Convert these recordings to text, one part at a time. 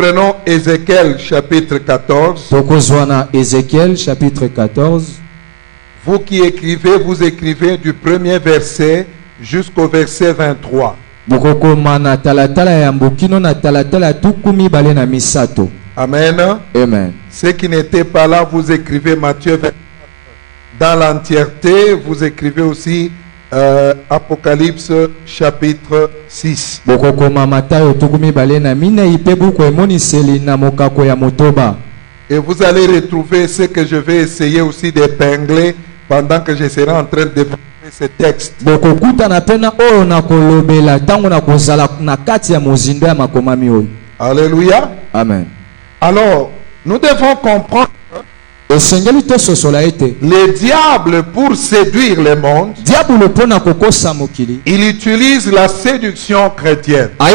prenons Ézéchiel chapitre 14. Ézéchiel chapitre 14. Vous qui écrivez, vous écrivez du premier verset jusqu'au verset 23. Amen. Amen. Ceux qui n'étaient pas là, vous écrivez Matthieu 24. Dans l'entièreté, vous écrivez aussi Apocalypse chapitre 6. Et vous allez retrouver ce que je vais essayer aussi d'épingler pendant que je serai en train de développer ce texte. Alléluia. Amen. Alors, nous devons comprendre le diable, pour séduire le monde, il utilise la séduction chrétienne. En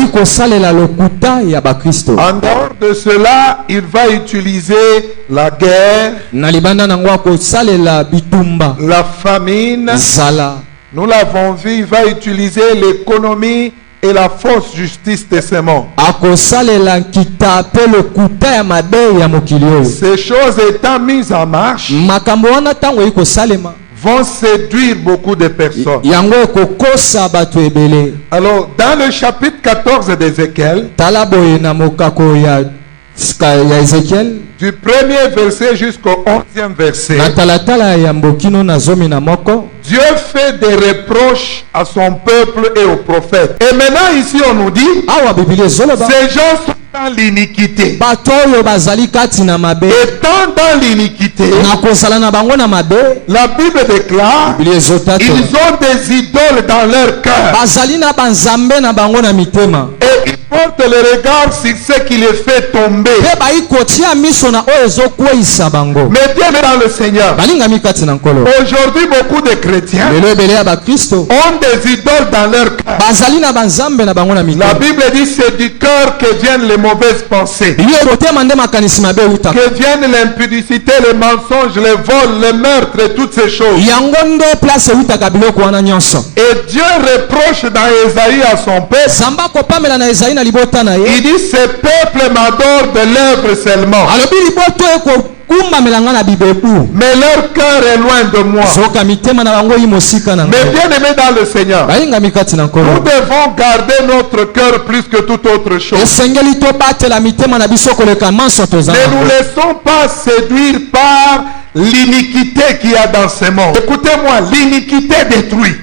dehors de cela, il va utiliser la guerre, la famine. Nous l'avons vu, il va utiliser l'économie et la fausse justice de ce monde. Ces choses étant mises en marche vont séduire beaucoup de personnes. Alors, dans le chapitre 14 d'Ézéchiel, du premier verset jusqu'au 11e verset, Dieu fait des reproches à son peuple et aux prophètes. Et maintenant ici on nous dit, ces gens sont dans l'iniquité. Étant dans l'iniquité, la Bible déclare, ils ont des idoles dans leur cœur. Et ils portent le regard sur ce qui les fait tomber. Mais bien dans le Seigneur, aujourd'hui beaucoup de chrétiens ont des idoles dans leur cœur. La Bible dit c'est du cœur que viennent les mauvaises pensées, que viennent l'impudicité, les mensonges, les vols, les meurtres et toutes ces choses. Et Dieu reproche dans Ésaïe à son peuple. Il dit ce peuple m'adore de lèvres seulement, mais leur cœur est loin de moi. Mais bien aimé dans le Seigneur, nous devons garder notre cœur plus que toute autre chose. Ne nous laissons pas séduire par l'iniquité qu'il y a dans ce monde. Écoutez-moi, l'iniquité détruit.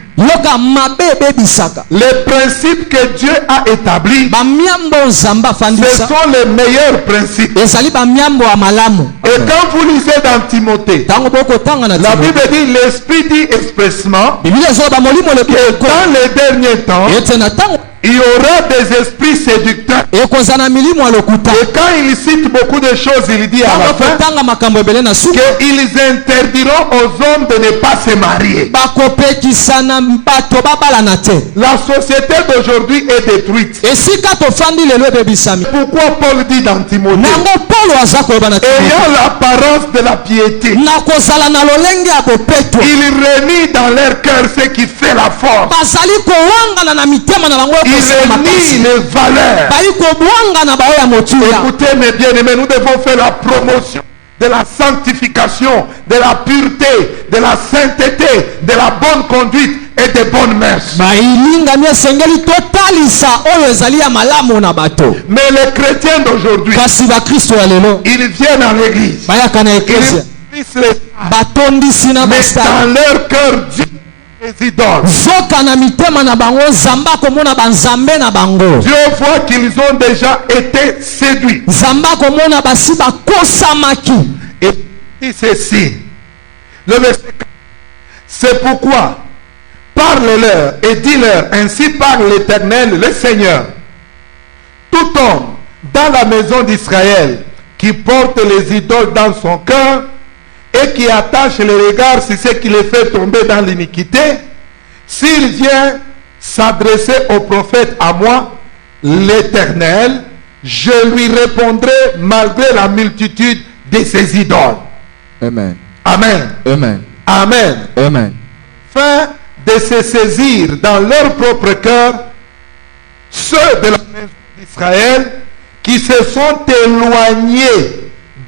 Les principes que Dieu a établis, ce sont les meilleurs principes. Et quand vous lisez dans Timothée, la Bible dit, l'Esprit dit expressement que dans les derniers temps, il y aura des esprits séducteurs. Et quand il cite beaucoup de choses, il dit à la fin qu'ils interdiront aux hommes de ne pas se marier. La société d'aujourd'hui est détruite. Pourquoi Paul dit dans Timothée, ayant l'apparence de la piété, il réunit dans leur cœur ce qui fait la force. Il réunit les valeurs. Écoutez mes bien-aimés, nous devons faire la promotion de la sanctification, de la pureté, de la sainteté, de la bonne conduite et des bonnes mœurs. Mais les chrétiens d'aujourd'hui, ils viennent à l'église, ils mais dans leur cœur, Dieu les idoles. Dieu voit qu'ils ont déjà été séduits. Et dit ceci, le verset 4, c'est pourquoi parle-leur et dis-leur, ainsi parle l'Éternel, le Seigneur. Tout homme dans la maison d'Israël qui porte les idoles dans son cœur et qui attache les regards sur ce qui les fait tomber dans l'iniquité, s'il vient s'adresser au prophète à moi, l'Éternel, je lui répondrai malgré la multitude de ses idoles. Amen. Amen. Amen. Amen. Amen. Fin de se saisir dans leur propre cœur ceux de la maison d'Israël qui qui se sont éloignés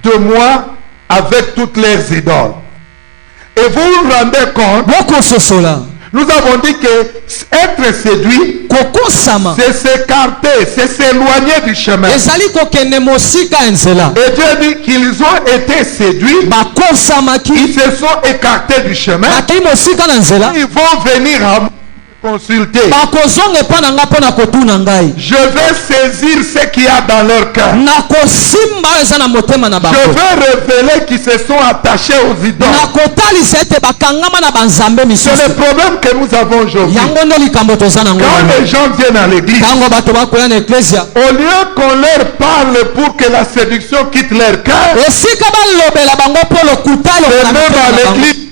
de moi avec toutes leurs idoles. Et vous vous rendez compte, bokososola nous avons dit que être séduit, kokosama c'est s'écarter, c'est s'éloigner du chemin. ezali kokende mosika ya nzela Et Dieu dit qu'ils ont été séduits, bakosamaki ils se sont écartés du chemin. bakei mosika na nzela Ils vont venir à moi consulter. bakozonga epa na nga mpo na kotuna ngai Je vais saisir ce qu'il y a dans leur cœur. nakosimba oyo eza na motema na Je bango vais révéler qu'ils se sont attachés aux idoles. nakotalisa ete bakangama na banzambe C'est misusu le problème que nous avons aujourd'hui. yango nde likambo toza nango Quand les gens viennent à l'église, ntango bato bakoya na eklesia au lieu qu'on leur parle pour que la séduction quitte leur cœur, esika balobela bango mpo lokuta et elokela même mitema à na bango l'église,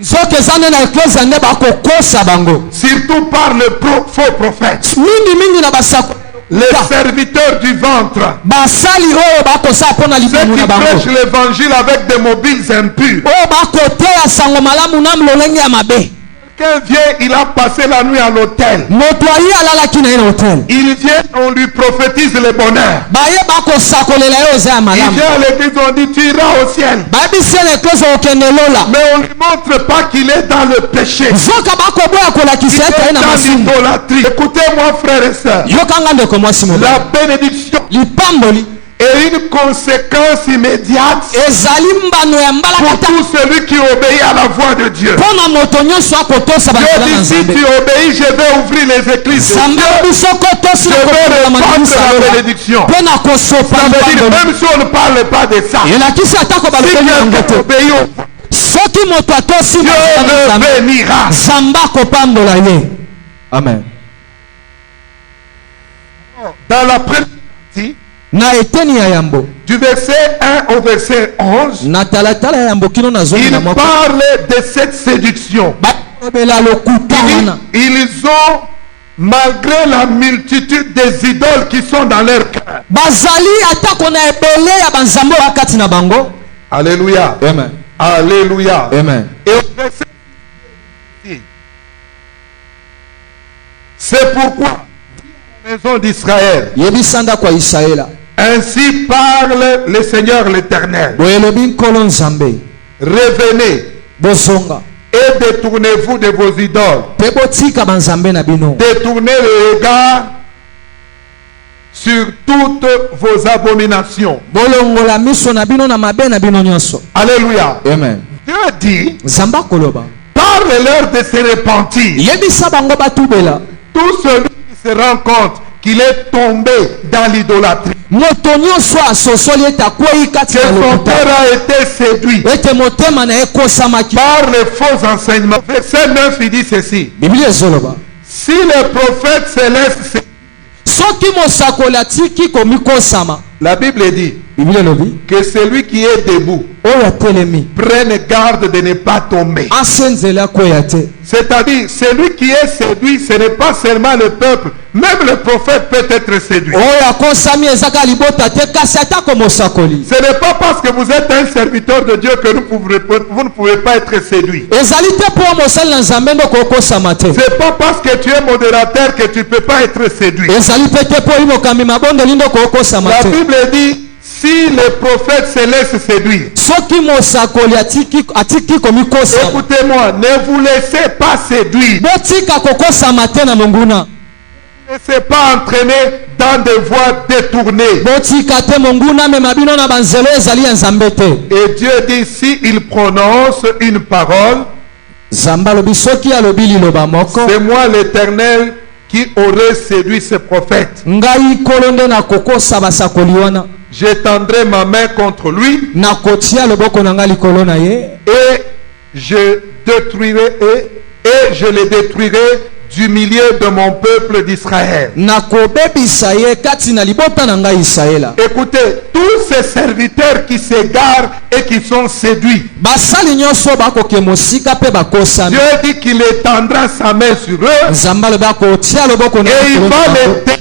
nzoki eza nde na eklesia nde bakokosa bango surtout par le faux prophète, mingimingi na basako les serviteurs du ventre, basali oyo bakosala mpo na ceux libumu qui na bango prêchent l'évangile avec des mobiles impurs. oyo bakoteya sango malamu na lolenge ya mabe Quelqu'un vient, il a passé la nuit à l'hôtel. moto aye alalaki na ye na hotel Il vient, on lui prophétise le bonheur. baye bakosakolela ye eza ya Il malamu vient à l'église, on dit tu iras au ciel. bayebisi ye na eklesia okende lola Mais on ne lui montre pas qu'il est dans le péché. zoka bakoboya Il kolakisa ete aye est na dans masumu l'idolâtrie. Écoutez-moi, frères et sœurs. yokanga ndeko mwasi mobe La bénédiction lipamboli est une conséquence immédiate ezali mbano ya pour mbalakata tout celui qui obéit à la voix de Dieu. mpo na moto nyonso akotosa Dieu banzela na dit si nzambe tu obéis, je vais ouvrir les églises de nzambe Dieu. biso kotosi Je na vais kotola répandre makanisa la lola bénédiction. mpo na kosopa Ça veut dire, mbamboli même si on ne parle pas de ça, elakisi atako si balobeli yango quelqu'un te obéit au soki moto atosi Dieu banzela na le nzambe bénira. nzambe akopambola ye amen Dans la première partie, na eteni ya yambo du verset 1 au verset 11, na talatala ya yambo kino na zomi il na moko parle de cette séduction. balobela lokuta wana Ils ont, malgré la multitude des idoles qui sont dans leur cœur. bazali atako na ebele ya banzambe oyo akati na bango Alléluia. amen Alléluia. amen Et au verset 10, c'est pourquoi, maison d'Israël, yebisa ndako ya israela ainsi parle le Seigneur l'Éternel. boye elobi nkolo nzambe Revenez bozonga et détournez-vous de vos idoles. mpe botika banzambe na bino Détournez le regard sur toutes vos abominations. bolongola miso na bino na mabe na bino nyonso Alléluia. amen Dieu dit, nzambe akoloba parle-leur de se repentir. yebisa bango batubela Tout celui qui se rend compte qu'il est tombé dans l'idolâtrie, moto nyonso asosoli ete akwei kati que na son lokuta cœur a été séduit ete motema na ye ekosamaki par les faux enseignements. Verset 9, il dit ceci. biblia ezoloba Si le prophète se laisse séduire, soki mosakoli atiki komikosama la Bible dit biblia elobi que celui qui est debout oyo atelemi prenne garde de ne pas tomber. asenzela akwea te C'est-à-dire, celui qui est séduit, ce n'est pas seulement le peuple, même le prophète peut être séduit. oyo akosami ezaka libota te kasi atako mosakoli Ce n'est pas parce que vous êtes un serviteur de Dieu que vous ne pouvez pas être séduit. ezali te mpo mosali na nzambe nde okokosama te C'est pas parce que tu es modérateur que tu ne peux pas être séduit. ezali pe te mpo oyi mokambi mabondeli nde okokosama La te Bible dit, si le prophète se laisse séduire, soki mosakoli atiki komikosama écoutez-moi, ne vous laissez pas séduire. botika kokosama te na monguna Ne laissez pas entraîner dans des voies détournées. botika te monguna mema bino na banzela ezali ya nzambe te Et Dieu dit, si il prononce une parole, nzambe alobi soki alobi liloba moko c'est moi l'Éternel qui aurait séduit ce prophète. ngai kolo nde nakokosa basakoli wana J'étendrai ma main contre lui nakotia loboko na ngai likolo na ye et je le détruirai du milieu de mon peuple d'Israël. nakobebisa ye kati na libota na ngai israela Écoutez, tous ces serviteurs qui s'égarent et qui sont séduits, basali nyonso bakoke mosika mpe bakosami Dieu dit qu'il étendra sa main sur eux nzambe alobi akotia loboko na et il likolo na va bango les détruire.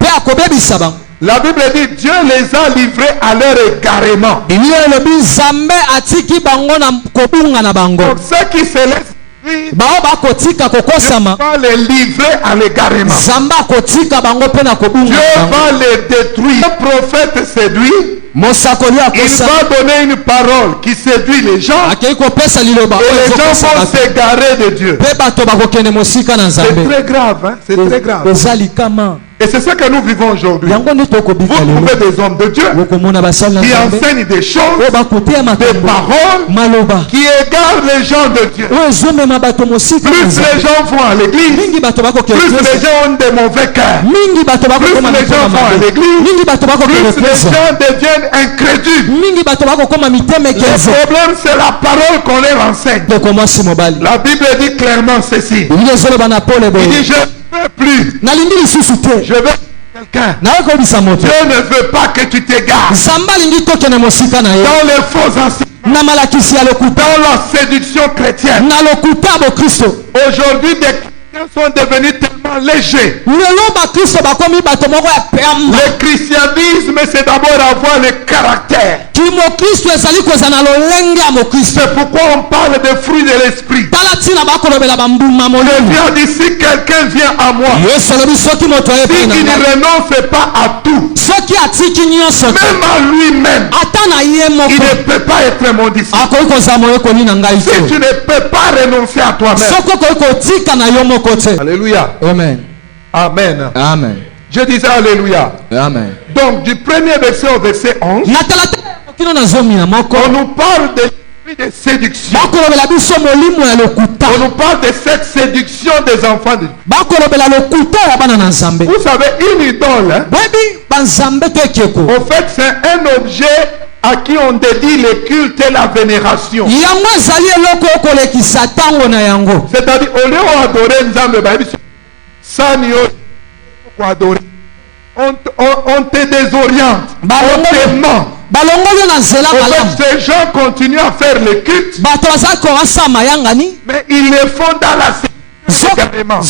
mpe akobebisa bango La Bible dit Dieu les a livrés à leur égarement. biblia elobi nzambe atiki bango na kobunga na bango Donc ceux qui se laissent bao bakotika kokosama va les livrer à l'égarement. zamba akotika bango mpe na kobunga Dieu bango. va les détruire. Le prophète séduit. mosakoli Il akosa va donner une parole qui séduit les gens. akei kopesa liloba Et oyo les gens ezokosa vont bato. s'égarer de Dieu. mpe bato bakokende mosika na C'est nzambe très grave, hein? C'est très grave. eza likama Et c'est ça que nous vivons aujourd'hui. yango nde Vous tokobika lelo trouvez des hommes de Dieu okomona basali na qui nzambe enseignent des choses, oyo bakoteya des makambo paroles maloba qui égarent les gens de Dieu. oyo ezomema bato mosika na Plus nzambe les gens vont à l'église, mingi bato plus bakokende les gens ont des mauvais cœurs. mingi bato bakokoma Plus les gens mitema vont à mabe l'église, mingi bato Plus bakokende les pesa gens deviennent incrédules. mingi bato bakokoma mitema Le ekenze problème, c'est la parole qu'on leur enseigne. ndeko mwasi mobali La Bible dit clairement ceci. elingi ezoloba na pole Il boye dit, je ne veux plus. nalingi lisusu te Je veux quelqu'un. naye koyebisa moto Dieu ne veut pas que tu t'égares nzambe alingi tokende mosika na ye dans les faux enseignements, na malakisi ya lokuta dans la séduction chrétienne. na lokuta ya bokristo Aujourd'hui, des chrétiens sont devenus tellement légers. lelo bakristo bakomi bato moko ya pamba Le christianisme, c'est d'abord avoir le caractère. kimokristo ezali koza na lolenge ya mokristo C'est pourquoi on parle des fruits de l'esprit. tala ntina bakolobela bambuma Je molemo viens d'ici, quelqu'un vient à moi. yesu alobi soki moto Si ayebai na il ne ngai renonce pas à tout, soki atiki nyonso te même à lui-même, ata na ye il moko ne peut pas être mon disciple. akoki kozala moyekoli na ngai Si tu te ne peux pas renoncer à toi-même. soki okoki kotika na yo moko te Alléluia. amen Amen. amen Je disais Alléluia. amen Donc, du premier verset au verset 11, na talatala ya mokino na zomi na moko on nous parle de l'esprit de séduction. bakolobela biso molimo ya lokuta On nous parle de cette séduction des enfants de Dieu. bakolobela lokuta ya bana na nzambe Vous savez, une idole, hein, boyebi banzambe to ekeko au fait, c'est un objet à qui on dédie le culte et la vénération. yango ezali eloko okolekisa ntango na yango C'est-à-dire, au lieu d'adorer Nzambe, pour adorer, on te désoriente, on te ment. balongoli na nzela En malamu fait, ces gens continuent à faire le culte, bato bazali koasa mayangani mais ils le font dans la séduction carrément.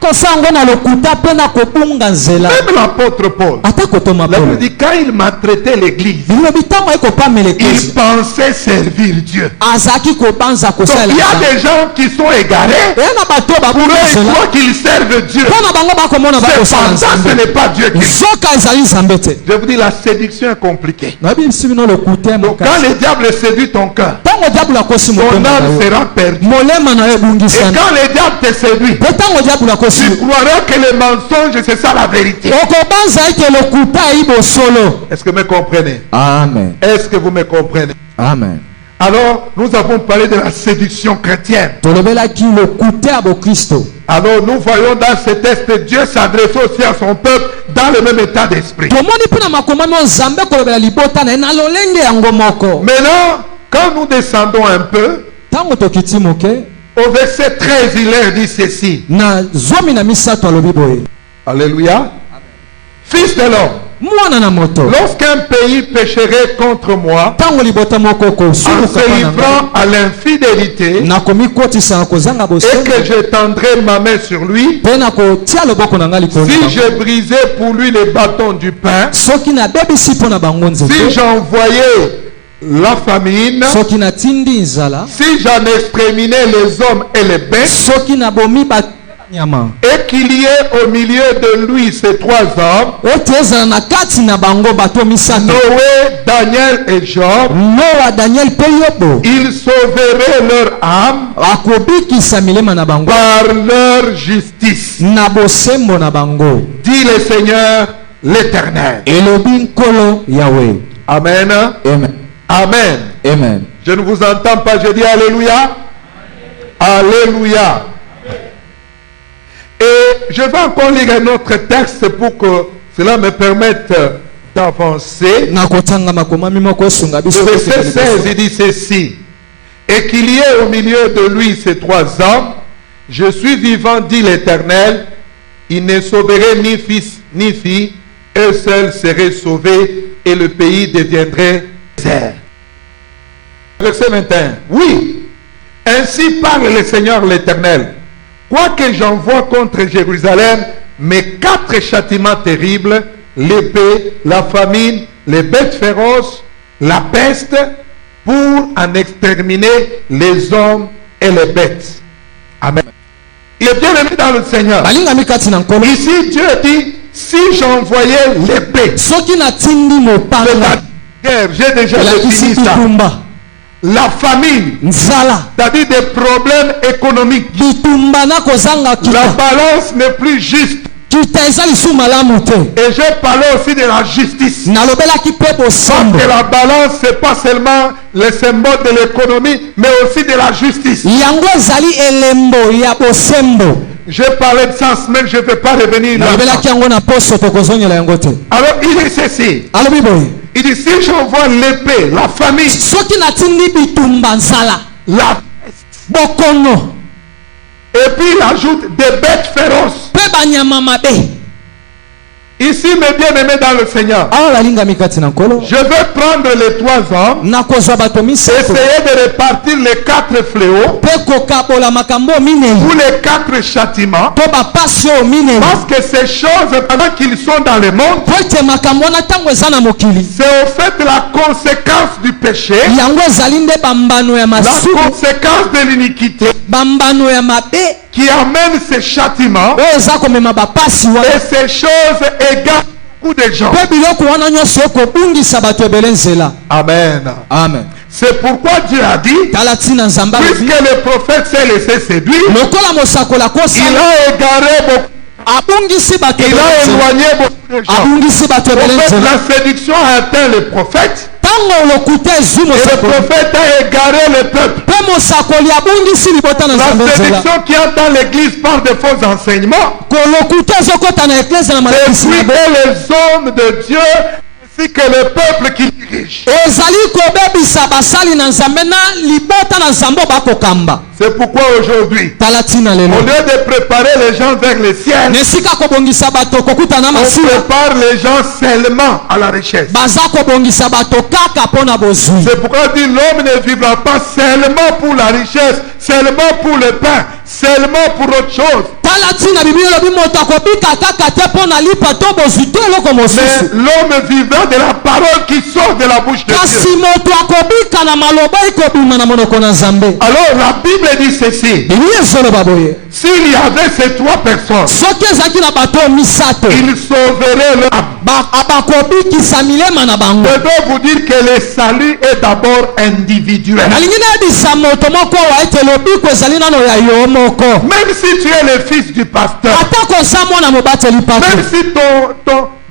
kosa yango na lokuta mpe na kobunga nzela Même l'apôtre Paul, ata kotoma la Bible polo dit, quand il maltraitait l'église, bilobi ntango ekopamela il eklesi pensait servir Dieu. azalaki kobanza Donc kosalela il y a des gens qui sont égarés, eya na bato oyo pour babunga eux, ils nzela croient qu'ils servent Dieu. mpo na bango bakomona bakosala Cependant, ce nzambe n'est pas Dieu qui. nzoka ezali nzambe te Je vous dis, la séduction est compliquée. nayebi biso bino lokuta ya Donc quand makasi le diable séduit ton cœur, ntango diabolo akosi ton motema na âme yo sera perdue. molema na yo Et ebungisani quand le diable te séduit, mpe ntango diabolo akosi tu croiras que le mensonge, c'est ça la vérité. okobanza ete lokuta eyi bosolo Est-ce que vous me comprenez? amen Est-ce que vous me comprenez? amen Alors, nous avons parlé de la séduction chrétienne. tolobelaki lokuta ya bokristo Alors, nous voyons dans ce texte, Dieu s'adresse aussi à son peuple dans le même état d'esprit. tomoni mpe na makomami oyo nzambe kolobela libota na ye na lolenge yango moko Maintenant, quand nous descendons un peu, ntango tokiti moke au verset 13, il leur dit ceci. na zomi na misato alobi boye Alléluia. Fils de l'homme, mwana na moto lorsqu'un pays pécherait contre moi, ntango libota moko en kosuluka se mpa na ngai livrant à l'infidélité, nakomikotisaka kozanga et bosembo que j'étendrai ma main sur lui, mpe nakotia loboko na ngai likolo na si bango. je brisais pour lui les bâtons du pain, soki nabebisi mpo na bango si nzete j'envoyais la famine, soki natindi nzala si j'en exterminais les hommes et les bêtes, soki nabomi banyama et qu'il y ait au milieu de lui ces trois hommes, ete ezala na kati na bango bato misato Noé, Daniel et Job, noa daniel mpe yobo ils sauveraient leur âme akobikisa milema na bango par leur justice, na bosembo na bango dit le Seigneur l'Éternel. elobi nkolo yawe Amen. amen Amen. amen Je ne vous entends pas, je dis Alléluia. Alléluia. Et je vais encore lire un autre texte pour que cela me permette d'avancer. nakotanga makomami moko esunga Le biso verset 16, il dit ceci. Et qu'il y ait au milieu de lui ces trois hommes, je suis vivant, dit l'Éternel, il ne sauverait ni fils ni fille, eux seuls seraient sauvés et le pays deviendrait désert. Verset 21. Oui, ainsi parle le Seigneur l'Éternel. Quoique j'envoie contre Jérusalem mes 4 châtiments terribles, l'épée, la famine, les bêtes féroces, la peste, pour en exterminer les hommes et les bêtes. Amen. Il est bien aimé dans le Seigneur. balingami kati na nkolo Ici, Dieu dit, si j'envoyais l'épée, soki natindi de mopanga la guerre, j'ai déjà elakisi défini ça. bitumba La famine, nzala c'est-à-dire des problèmes économiques. bitumba na kozanga La kita balance n'est plus juste. kita eza lisusu malamu te Et j'ai parlé aussi de la justice. nalobelaki mpe Parce bosembo que la balance, c'est pas seulement le symbole de l'économie, mais aussi de la justice. yango ezali elembo ya bosembo J'ai parlé de ça en semaine, je ne vais pas revenir là. nalobelaki yango na poso tokozongela yango te Alors, il est ceci. alobi boye Il dit, si j'envoie l'épée, la famine, soki natindi bitumba nzala la bokono et puis il ajoute des bêtes féroces. mpe banyama mabe Ici, mes bien-aimés dans le Seigneur, awa balingami kati na nkolo je vais prendre les 3 hommes, nakozwa bato misato essayer de répartir les 4 fléaux mpe kokabola makambo oyo minei ou les 4 châtiments. mpo bapasi oyo minei Parce que ces choses, pendant qu'ils sont dans le monde, mpo ete makambo wana ntango eza na mokili c'est au fait de la conséquence du péché, yango ezali nde bambano ya la masumu conséquence de l'iniquité bambano ya mabe qui amène ces châtiments. oyo eza komema bapasi wana Et ces choses égarent beaucoup de gens. mpe biloko wana nyonso ekobungisa bato ebele nzela Amen. amen C'est pourquoi Dieu a dit, tala ntina nzambe alobi puisque le prophète s'est laissé séduire, lokola mosakola il kosala a égaré beaucoup, abungisi bato il ebele a nzela éloigné beaucoup de gens. abungisi bato En ebele fait, nzela la séduction a atteint le prophète ntango lokuta ezwi et le mosakoli prophète a égaré le peuple. mpe mosakoli abungisi libota na La nzambe nzela séduction qui entre dans l'église par de faux enseignements, kolokuta ezokɔta na eklese na c'est malakisi na puis be les hommes de Dieu ainsi que le peuple qui dirige. ezali kobebisa basali na nzambe na libota na nzambe oyo bakokamba C'est pourquoi aujourd'hui, tala ntina au lelo lieu de préparer les gens vers le ciel, na esika kobongisa bato kokuta na on masila prépare les gens seulement à la richesse. baza kobongisa bato kaka mpo na bozwi C'est pourquoi dit l'homme ne vivra pas seulement pour la richesse, seulement pour le pain, seulement pour autre chose. tala ntina biblia elobi moto akobika kaka te mpo na lipa to bozwi te eloko Mais mosusu l'homme vivra de la parole qui sort de la bouche de kasi Dieu. moto akobika na maloba ekobima na monoko na nzambe Alors la Bible dit ceci. biblia ezoloba boye S'il y avait ces 3 personnes, soki ezalaki na bato oyo misato ils sauveraient leur âme. bakobikisa milema na bango Je dois vous dire que le salut est d'abord individuel. nalingi nayebisa moto moko awa ete lobiko ezali nano ya yo moko Même si tu es le fils du pasteur, atako oza mwana mobateli pato même si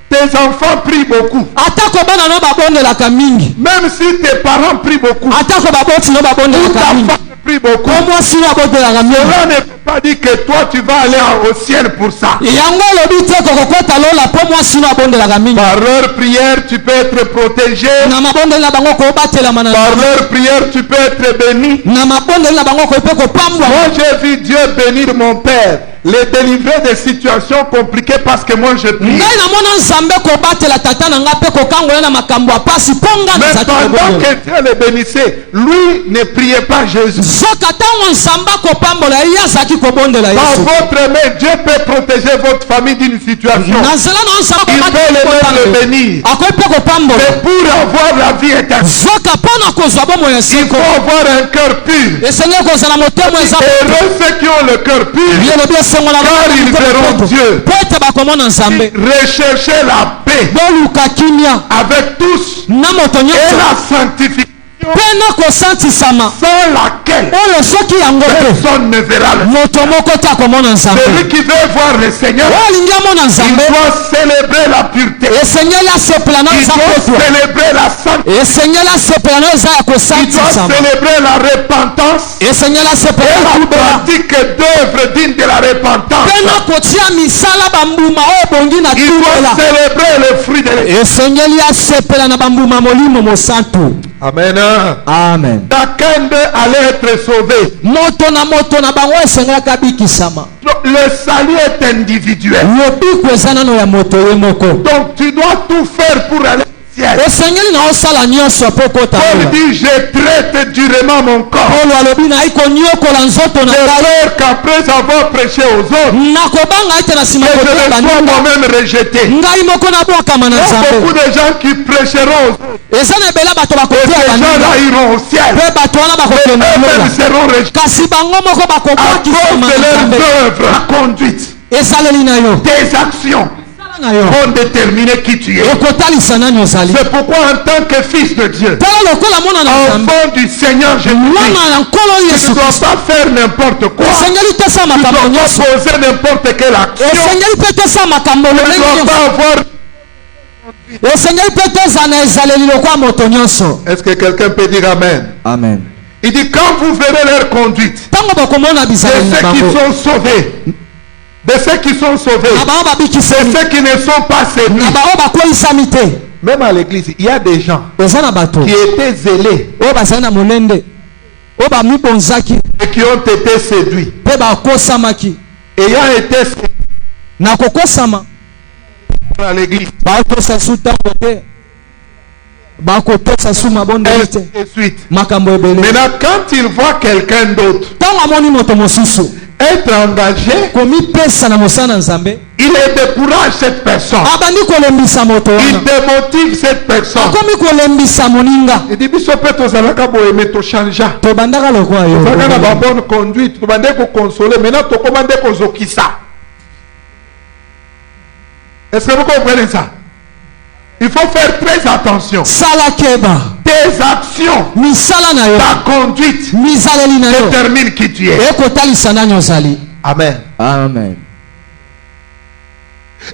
tes enfants prient beaucoup, atako bana no babondelaka mingi même si tes parents prient beaucoup, atako baboti no ou babondelaka ta mingi femme prie beaucoup, ko mwasi no abondelaka mingi cela ne peut pas dire que toi tu vas aller au ciel pour ça. yango olobi te kokokota lola mpo mwasi no abondelaka mingi Par leur prière, tu peux être protégé. na mabondeli na bango kobatelama na Par leur prière, tu peux être béni. na mabondeli na bango koyepe kopambwa Moi, j'ai vu Dieu bénir mon père, les délivrer des situations compliquées parce que moi, je prie. ngai namona nzambe kobatela tata na ngai mpe kokangola na makambo ya pasi mpo ngai Mais nazalaki pendant kobondela que Dieu le bénissait, lui ne priait pas Jésus. soka ntango nzambe akopambola ye azalaki kobondela Par yesu votre main, Dieu peut protéger votre famille d'une situation. na nzela na nzambe Il peut le bénir. akoki mpe kopambola Mais pour avoir la vie éternelle, zoka mpo na kozwa bomoi ya il seko faut avoir un cœur pur. esengeli kozala motema eza Heureux ceux qui ont le cœur pur, yelobi esengo na car ils verront Dieu. mpo ete bakomona nzambe Recherchez la paix boluka kimia avec tous na moto et nyonso la sanctification mpe na kosantisama sans laquelle oyo soki yango te personne ne verra le moto moko te akomona nzambe Celui qui veut voir le Seigneur, oyo alingi amona il nzambe doit célébrer la pureté. esengeli asepela na Il eza doit kotwa célébrer la sainteté. esengeli asepela na eza ya Il doit kosantisama célébrer la repentance esengeli asepela et na la kobela pratique d'œuvres dignes de la repentance. mpe na kotia misala bambuma oyo bongi na Il doit tubela célébrer le fruit de l'esprit. esengeli asepela na bambuma molimo mosantu Amen. amen Chacun d'eux allait être sauvé. moto na bango esengelaka abikisama Le salut est individuel. lobiko eza nano ya moto ye moko Donc tu dois tout faire pour aller au ciel. osengeli na osala nyonso po Paul kotambola. dit, je traite durement mon corps. Paulo alobi na ikonyokola nzoto na De ngai peur qu'après avoir prêché aux autres, nakobanga ete na nsima que je kotea ne sois baninga moi-même rejeté. ngai moko nabwakama na Il y a beaucoup nzambe. de gens qui prêcheront aux autres. eza na ebele bato Et bakotea ces gens-là baninga iront au ciel. mpe bato wana bakokende Eux-mêmes lola seront rejetés kasi bango moko à cause bakobwakisama de na leurs nzambe. œuvres, la conduite, esaleli na yo tes actions sala na yo vont déterminer qui tu es. ekotalisa nani ozali. C'est pourquoi en tant que fils de Dieu, tala lokola mwana na nzambe enfant du Seigneur Jésus-Christ, mwana na nkolo tu yesu ne dois kristo pas faire n'importe quoi. osengeli tesa Tu ne makambo dois nyonso pas poser n'importe quelle action. osengeli mpe tesa makambo Tu ne lolenge dois nyonso pas avoir... osengeli mpe teza na ezaleli lokwa moto nyonso. Est-ce que quelqu'un peut dire Amen? Amen. Il dit, quand vous verrez leur conduite, ntango bokomona de bizaleli na ceux qui bango sont sauvés, de ceux qui sont sauvés, na bango de babikisami ceux qui ne sont pas séduits. na bango bakweyisami te. Même à l'église, il y a des gens eza na bato qui étaient zélés oyo bazali na molende oyo bamibonzaki et qui ont été séduits. mpe bakosamaki Ayant été séduits na kokosama à l'église, bakosa su ntango te bakotosa su mabondeli ainsi te de suite. makambo ebele. Maintenant, quand il voit quelqu'un d'autre ntango amoni moto mosusu être engagé, komipesa na mosala na nzambe il décourage cette personne. abandi kolembisa moto Il wana démotive cette personne. akomi kolembisa moninga. Il dit, biso pe tozalaka boye mais tochangea. tobandaka lokwa yo Tozalaka na ba bonne conduite, tobande ko consoler. Maintenant, tokomande kozokisa. Est-ce que vous comprenez ça? Il faut faire très attention. sala keba Tes actions, misala na yo ta conduite mizaleli na yo détermine qui tu es. ekotalisa nani ozali. Amen. Amen.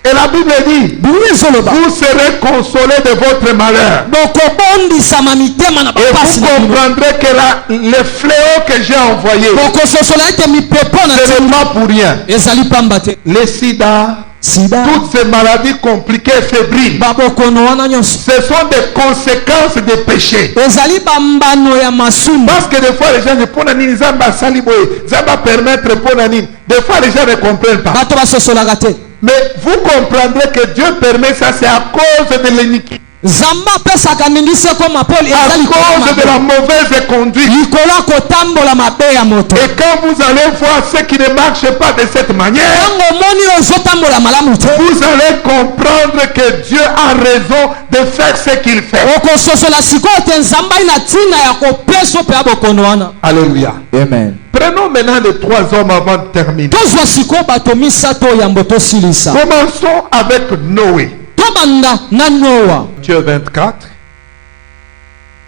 Et la Bible dit, biblia ezoloba vous serez consolés de votre malheur. bokobondisama mitema na Et bapasi vous na bino. comprendrez que le fléau que j'ai envoyé, bokososola ete mipepo na ce ntina n'est pas pour rien. ezali pamba te. Les sida, sida toutes ces maladies compliquées, fébriles, babokono wana nyonso ce sont des conséquences des péchés. ezali bambano ya masumu. Parce que des fois les gens disent, pona nini Zamba saliboye, Zamba permettre pona nini. Des fois les gens ne comprennent pas. bato basosolaka te. Mais vous comprendrez que Dieu permet ça, c'est à cause de l'iniquité, nzambe apesaka ndingiseko mapoli à ezali cause de la mauvaise conduite. likolo akotambola mabe ya moto. Et quand vous allez voir ce qui ne marche pas de cette manière, ntango omoni ozotambola malamu te vous allez comprendre que Dieu a raison de faire ce qu'il fait. okososola sikoyo te nzambe ali na ntina ya kopesa mpe ya bokono wana. Alléluia. Amen. Prenons maintenant les 3 hommes avant de terminer. tozwa sikoyo bato misato yambo tosilisa. Commençons avec Noé. tobanda na noa. Matthieu 24,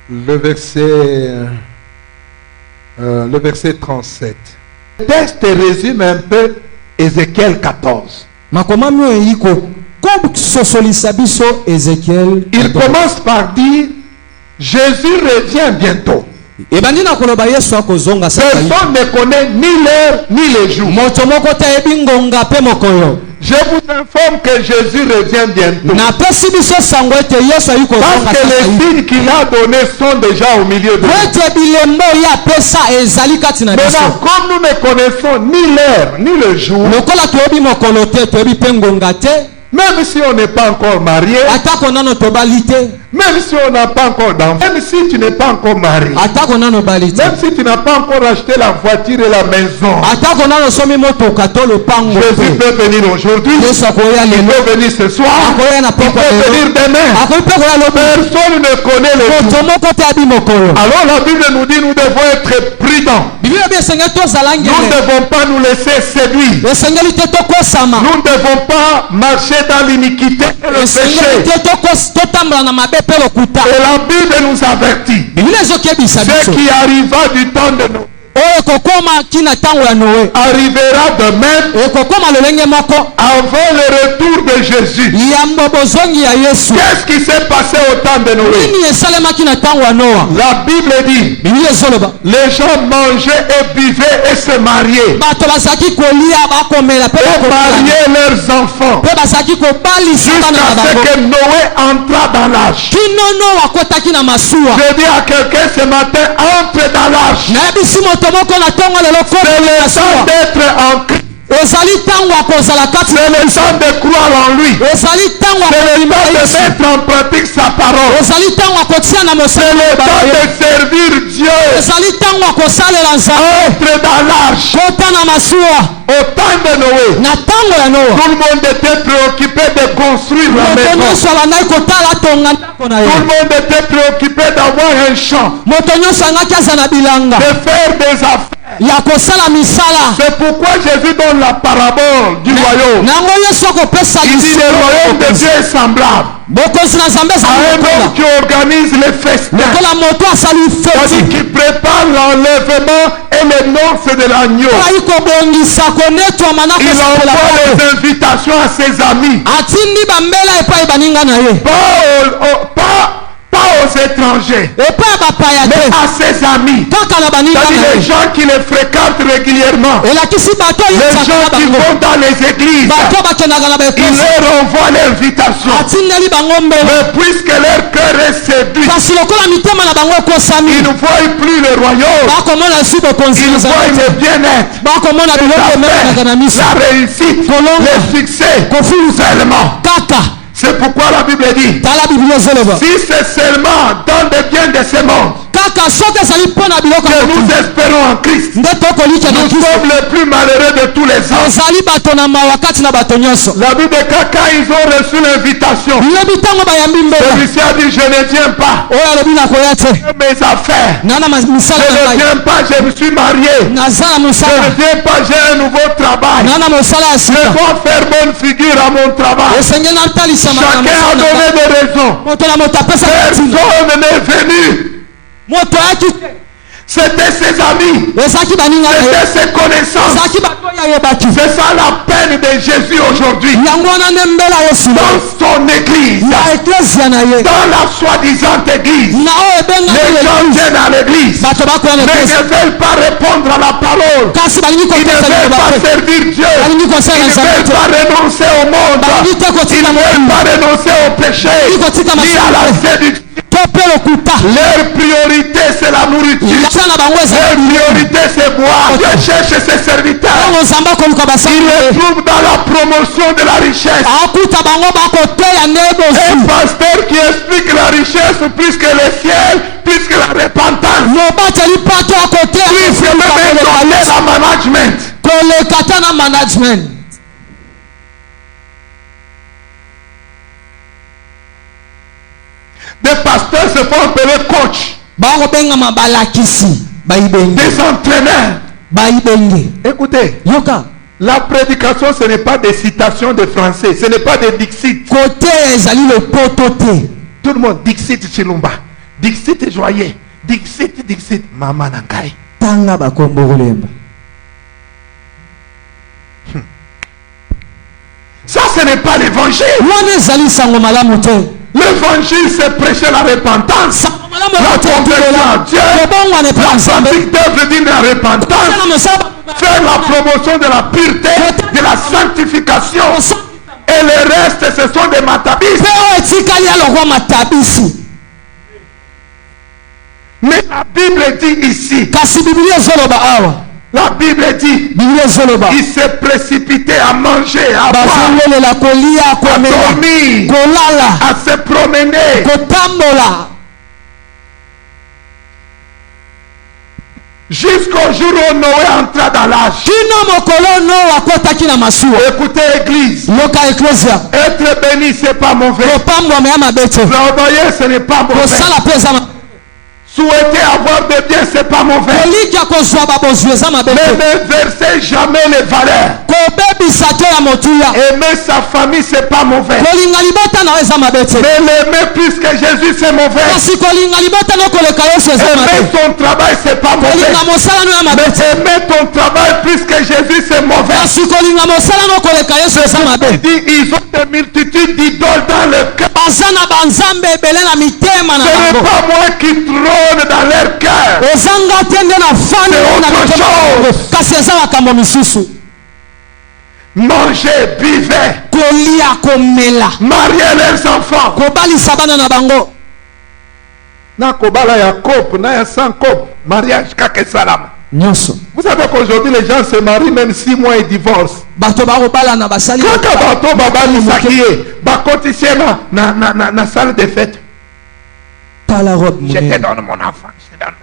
le verset 37. Le texte résume un peu Ézéchiel 14. makomami oyo eyi kososolisa biso Ezekiel. Il commence par dire, Jésus revient bientôt. ebandi na koloba yesu akozonga sasa. Personne ne connaît ni l'heure ni le jour. moto moko te ayebi ngonga mpe mokolo. Je vous informe que Jésus revient bientôt. napesi biso sango ete yesu ayi kozonga Parce que sasa. les signes qu'il a donnés sont déjà au milieu de nous. ete bilembo oyo apesa ezali kati na biso. Maintenant, comme nous ne connaissons ni l'heure ni le jour, lokola toyebi mokolo te toyebi mpe ngonga te. même si on n'est pas encore marié, atako nano tobali te. même si on n'a pas encore d'enfant, même si tu n'es pas encore marié, atako nano bali te. même si tu n'as pas encore acheté la voiture et la maison, atako nano somi motoka to lopango Jésus te. peut venir aujourd'hui, yesu akoya il lelo peut venir ce soir, akoya na il poko peut lelo venir demain. akoyi mpe koya lobi. Personne ne connaît le jour. moto moko te abi mokolo. Alors la Bible nous dit nous devons être prudents. biblia bi esengeli tozala Nous ne ngele. devons pas nous laisser séduire. esengeli te tokosama. Nous ne devons pas marcher dans l'iniquité et le esengeli péché. te totambola na mabe mpe lokuta. Et la Bible nous avertit. biblia ezokebisa Ce biso qui arriva du temps de Noé oyo ekokoma kina ntango ya noe arrivera de même ekokoma lolenge moko avant le retour de Jésus. yambo bozongi ya yesu. Qu'est-ce qui s'est passé au temps de Noé? nini esalemaki na ntango ya noa. La Bible dit, biblia ezoloba les gens mangeaient et buvaient et se mariaient. bato bazalaki kolia bakomela mpe Et bakolia mariaient leurs enfants. mpe bazalaki kobalisa bana na Jusqu'à ce bango que Noé entra dans l'arche. kino noa akotaki na masuwa. Je dis à quelqu'un ce matin, entre dans l'arche. nayebisi moto moko na ntongo lelo C'est koma na le temps masuwa. d'être en Christ. ezali ntango akozala kati C'est le temps de croire en lui. ezali ntango C'est le temps de Yesu mettre en pratique sa parole. ezali ntango akotia na C'est mosala le temps de servir Dieu. ezali ntango akosalela nzambe Entre dans l'arche. kota na masuwa Au temps de Noé, na ntango ya noa tout le monde était préoccupé de construire la moto maison. nyonso abandaki kotala atonga ndako na ye Tout le monde était préoccupé d'avoir un champ, moto nyonso angaki aza na bilanga de faire des affaires. ya kosala misala C'est pourquoi Jésus donne la parabole du royaume. nango yesu akopesa Il dit le royaume de Dieu est semblable bokonzi na nzambe à ezali un lokola homme qui organise les festins. lokola moto asali C'est-à-dire feti qui prépare l'enlèvement et les noces de l'agneau. ai kobongisa konetwama na Il kosepela envoie bato les invitations à ses amis. atindi bambela epai baninga na ye Pas aux étrangers, epai ya bapaya mais te à ses amis. kaka na baninga C'est-à-dire na les ye gens qui les fréquentent régulièrement. elakisi bato Les oyebisaka gens qui bango vont dans les églises. bato bakendaka na Il baeklise leur envoie l'invitation. atindeli bango mbela Mais puisque leur cœur est séduit, kasi lokola mitema na bango ekosami ils ne voient plus le royaume. bakomona esu bokonzi Ils na voient nzambe le bien-être, bakomona les biloko emekanaka na affaires, miso la réussite, Kolonga. le succès. kofuluka Seulement. kaka C'est pourquoi la Bible dit, tala biblia ezoloba si c'est seulement dans le bien de ce monde kaka soki ezali mpo na biloko ya que nous mokili espérons en Christ, nde tokolika na nous kristo sommes les plus malheureux de tous les hommes. ezali bato na mawa kati na bato nyonso La Bible dit que quand ils ont reçu l'invitation, lobi ntango bayambi mbela celui-ci a dit, je ne viens pas. oyo alobi nakoya te Mes affaires. nga na misala Je na ne ngai viens pas, je me suis marié. naza na Je ne mosala viens pas, j'ai un nouveau travail. nga na mosala ya Je sika dois faire bonne figure à mon travail. esengeli natalisama na Chacun a mosala na donné ngai. des raisons. moto na moto apesa Personne ntina n'est venu. moto ayaki te C'était ses amis. ezalaki baninga na ye C'était ses connaissances. ezalaki bato oyo ayebaki C'est ça la peine de Jésus aujourd'hui. yango wana nde mbela yesu Dans son église. na eklesia na ye Dans la soi-disant église. na oyo ebengaki Les gens l'église viennent à l'église. bato bakoya na Mais eglise ne veulent pas répondre à la parole. kasi balingi Ils ne kopesa veulent liloba pas te servir Dieu. balingi kosala Ils na ne nzambe veulent te pas renoncer au monde. balingi te Ils kotika ne veulent mokili pas renoncer au péché balingi kotika ni à la masumu séduction. to mpe lokuta Leur priorité, c'est la nourriture. lasala na bango Leur ezali priorité, c'est boire. Dieu cherche ses serviteurs. ntango nzambe akoluka Il basali les trouve dans la promotion de la richesse. akuta bango bakoteya nde Un bozwi pasteur qui explique la richesse plus que le ciel, plus que la repentance, mobateli pato akoteya plus que même donner la management. koleka ta na management Des pasteurs se font appeler coach, bakobengama balakisi baibenge des entraîneurs. baibenge Écoutez, yoka la prédication, ce n'est pas des citations de français, ce n'est pas des dixit. koteya ezali lopoto te Tout le monde, dixit Chilumba, dixit joyeux, dixit, maman nangai. tanga bakombo kolemba Ça, ce n'est pas l'évangile. wana ezali sango malamu te L'évangile, c'est prêcher la repentance, sango malamu la conversion à Dieu, kobongwana epai la ya nzambe pratique d'œuvre digne de la repentance, na mosala faire la promotion de la pureté, de la sanctification. Et le reste, ce sont des matabis. mpe oyo etikali alokwa matabisi Mais la Bible dit ici, kasi biblia ezoloba awa la Bible dit, biblia ezoloba il s'est précipité à manger, à boire, bazolelela kolia à komela dormir, kolala à se promener. kotambola Jusqu'au jour où Noé entra dans l'âge. kino mokolo no akotaki na masuwa Écoutez, Église, yoka eklesia être béni, c'est pas mauvais. kopambwama ya mabe te Travailler, ce n'est pas mauvais. kosala mpe eza mabe Souhaiter avoir des biens, c'est pas mauvais. kolikya kozwa babozwi eza mabe Mais te ne verser jamais les valeurs. kobebisa te ya motuya Aimer sa famille, c'est pas mauvais. kolinga libota na yo eza mabe te Mais l'aimer plus que Jésus, c'est mauvais. kasi kolinga libota no koleka yesu eza Aimer mabe son travail, c'est pas mauvais. kolinga mosala no ya mabe Mais te aimer ton travail plus que Jésus, c'est mauvais. kasi kolinga mosala no koleka yesu eza mabe Il dit, ils ont des multitudes d'idoles dans leur cœur. baza na banzambe ebele na mitema na Ce n'est bango pas moi qui trône dans leur cœur. ezanga te nde na fani C'est na autre mitema na bango chose. kasi eza makambo misusu Manger, buvez, kolia komela marier leurs enfants. kobalisa bana na bango Na kobala ya couple, na ya sans couple, mariage kake salama. nyonso Vous savez qu'aujourd'hui les gens se marient même 6 mois et divorcent. bato bakobala na basali Kaka bato babanisaki ye bakotisie na salle de fête. tala robe Je te monene donne mon enfant. Je te donne.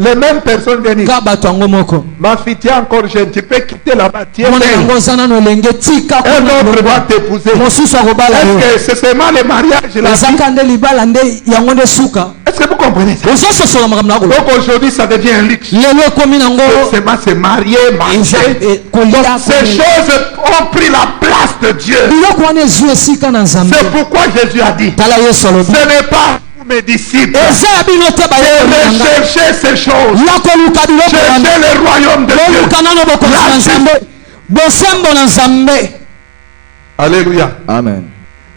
Les mêmes personnes viennent. ka bato yango moko Ma fille, tu es encore jeune, tu peux quitter là-bas. Tu es mwana yango belle. oza nano elenge tika Un autre kuna va t'épouser. mosusu akobala yo Est-ce que c'est seulement le mariage là? ezaka nde libala nde yango nde suka Est-ce que vous comprenez ça? ozososola makambo na kolo Donc aujourd'hui, ça devient un luxe. lelo ekomi nango Seulement se marier, manger. kolia Donc ces choses ont pris la place de Dieu. biloko wana ezwi esika na nzambe C'est pourquoi Jésus a dit, tala yesu alobi ce n'est pas vous mes disciples. eza ya bino te Et bayekoli nanga recherchez ces choses. ya koluka biloko wana Cherchez le royaume de Dieu. koluka nano bokonzi na nzambe bosembo na nzambe Alléluia. amen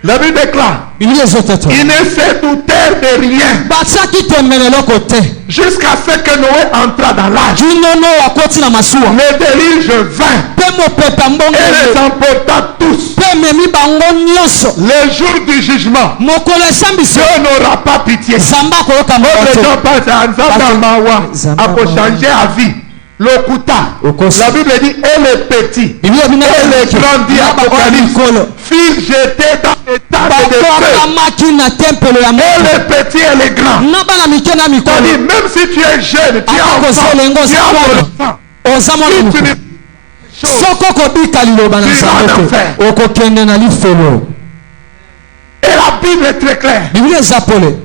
La Bible déclare, biblia ezotata ils ne se doutèrent de rien batiaki tembe eloko te jusqu'à ce que Noé entra dans l'âge. kino noa akoti na masuwa Le déluge vint mpe mopepe mbongo et les emporta tous. mpe ememi bango nyonso Le jour du jugement, mokolo esambisi Dieu n'aura pas pitié. nzambe akoyoka mbongo Les te gens pensent à Nzamba Mawa, Nzamba à pour Mawa. changer à vie. Lokuta. Okosi. La Bible dit, et les petits, biblia bino et les grands, dit Apocalypse, mikolo furent jetés dans les tables de feu. bakokamaki na tempelo ya Et moto les petits et les grands. na bana mike na C'est-à-dire, mikolo même si tu es jeune, tu es Ata enfant, kozela ngo tu es oza mwana. adolescent, oza mwana si tu moko ne chose, soki okobika liloba na Tu nzambe vas en te faire. okokende na lifelo et la Bible est très claire, biblia eza pole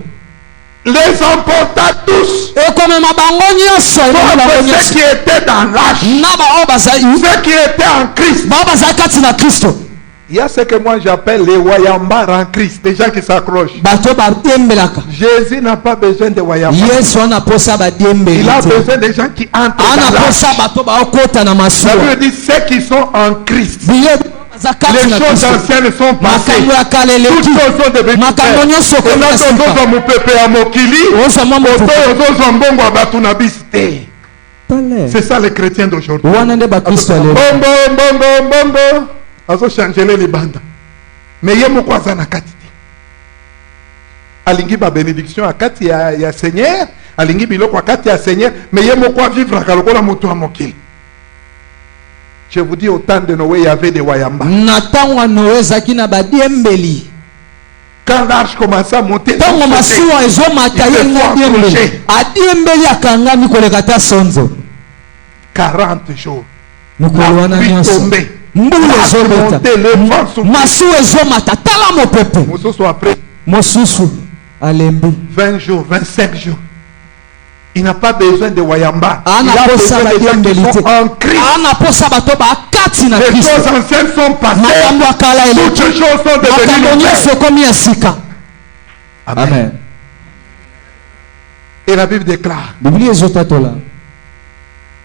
les emporta tous, ekomema bango nyonso emema bango sauf ceux nyonso qui étaient dans l'âge, na baoyo bazali ceux qui étaient en Christ. bao bazali kati na kristo Il y a ce que moi j'appelle les Wayambars en Christ, les gens qui s'accrochent. bato badiembelaka Jésus n'a pas besoin de Wayambars. yesu ana posa Il badiembeli a te besoin des gens qui entrent ana dans l'âge. posa bato baokota na La masuwa Bible dit ceux qui sont en Christ. bile baza kati Les na choses kristo anciennes sont passées. makambo ya kale Toutes eleki choses sont devenues makambo nyonso nouvelles. okomi na sika Ozo mopepe ya mokili. ozwa mwa mopepe Ozo mbongo ya bato na biso te. tale C'est ça les chrétiens d'aujourd'hui. wana nde bakristo ya lelo Mbongo. Azo changele libanda. Mais ye moko aza na kati te. Alingi ba bénédiction à kati ya Seigneur, alingi biloko à kati ya Seigneur, mais ye moko a vivre lokola moto ya mokili. Je vous dis, au temps de Noé, il y avait des Wayamba. na ntango ya noe ezalaki na badiembeli Quand l'arche commençait à monter, ntango masuwa ezomata ye nga adiembeli adiembeli akangami koleka ta sonzo 40 jours. mokolo wana Pluie nyonso tombée. mbula ezobeta Monter, le vent souffle. masuwa ezomata tala mopepe Mosusu après mosusu alembi 20 jours, 25 jours. Il n'a pas besoin de Wayamba. Il ana a posa besoin des gens qui badiembeli te sont en Christ. ana posa bato bakati na Les kristo choses anciennes sont passées. makambo ya kala Toutes eleki les choses sont devenues makambo nyonso nouvelles. ekomi ya sika Amen. Et la Bible déclare, biblia ezotatola